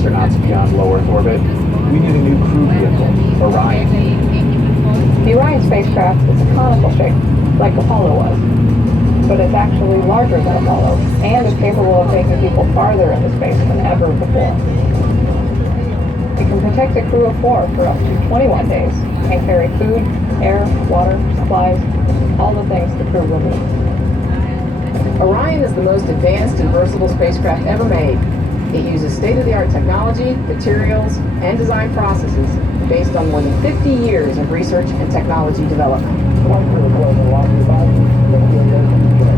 astronauts beyond low Earth orbit, we need a new crew vehicle, Orion. The Orion spacecraft is a conical shape, like Apollo was, but it's actually larger than Apollo and is capable of taking people farther into space than ever before. It can protect a crew of 4 for up to 21 days and carry food, air, water, supplies, all the things the crew will need. Orion is the most advanced and versatile spacecraft ever made. It uses state-of-the-art technology, materials, and design processes based on more than 50 years of research and technology development.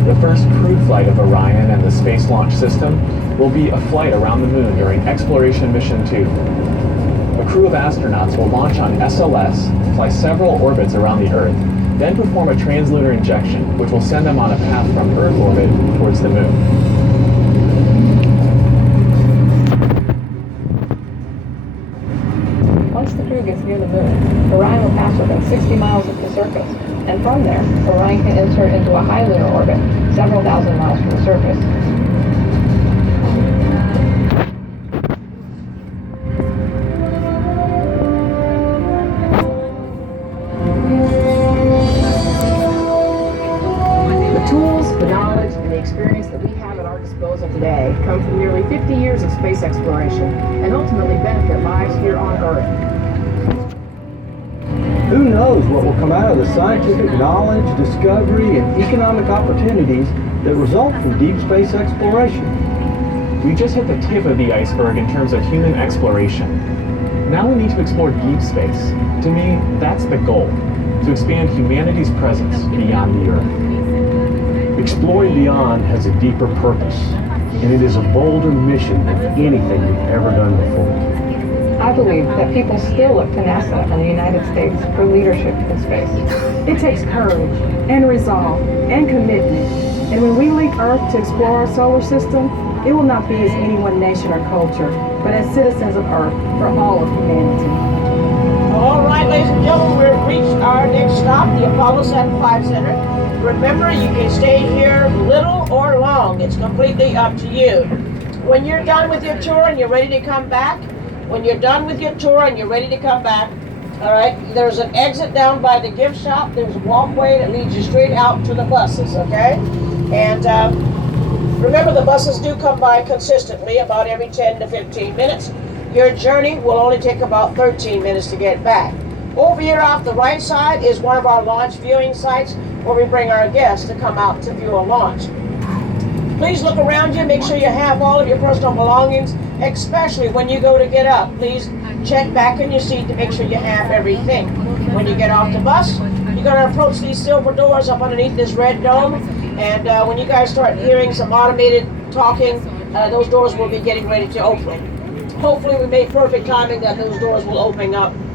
The first crewed flight of Orion and the Space Launch System will be a flight around the Moon during Exploration Mission 2. A crew of astronauts will launch on SLS, fly several orbits around the Earth, then perform a translunar injection, which will send them on a path from Earth orbit towards the Moon. Once the crew gets near the Moon, Orion will pass within 60 miles of the surface, and from there, Orion can insert into a high lunar orbit, several thousand miles from the surface. The tools, the knowledge, and the experience that we have at our disposal today come from nearly 50 years of space exploration and ultimately benefit lives here on Earth. Who knows what will come out of the scientific knowledge, discovery, and economic opportunities that result from deep space exploration. We just hit the tip of the iceberg in terms of human exploration. Now we need to explore deep space. To me, that's the goal, to expand humanity's presence beyond the Earth. Exploring beyond has a deeper purpose, and it is a bolder mission than anything we've ever done before. I believe that people still look to NASA and the United States for leadership in space. It takes courage and resolve and commitment. And when we leave Earth to explore our solar system, it will not be as any one nation or culture, but as citizens of Earth for all of humanity. All right, ladies and gentlemen, we've reached our next stop, the Apollo 75 Center. Remember, you can stay here little or long. It's completely up to you. When you're done with your tour and you're ready to come back, all right, there's an exit down by the gift shop. There's a walkway that leads you straight out to the buses, okay? And remember, the buses do come by consistently, about every 10 to 15 minutes. Your journey will only take about 13 minutes to get back. Over here off the right side is one of our launch viewing sites where we bring our guests to come out to view a launch. Please look around you, make sure you have all of your personal belongings, especially when you go to get up. Please check back in your seat to make sure you have everything. When you get off the bus, you're going to approach these silver doors up underneath this red dome, and when you guys start hearing some automated talking, those doors will be getting ready to open. Hopefully we made perfect timing that those doors will open up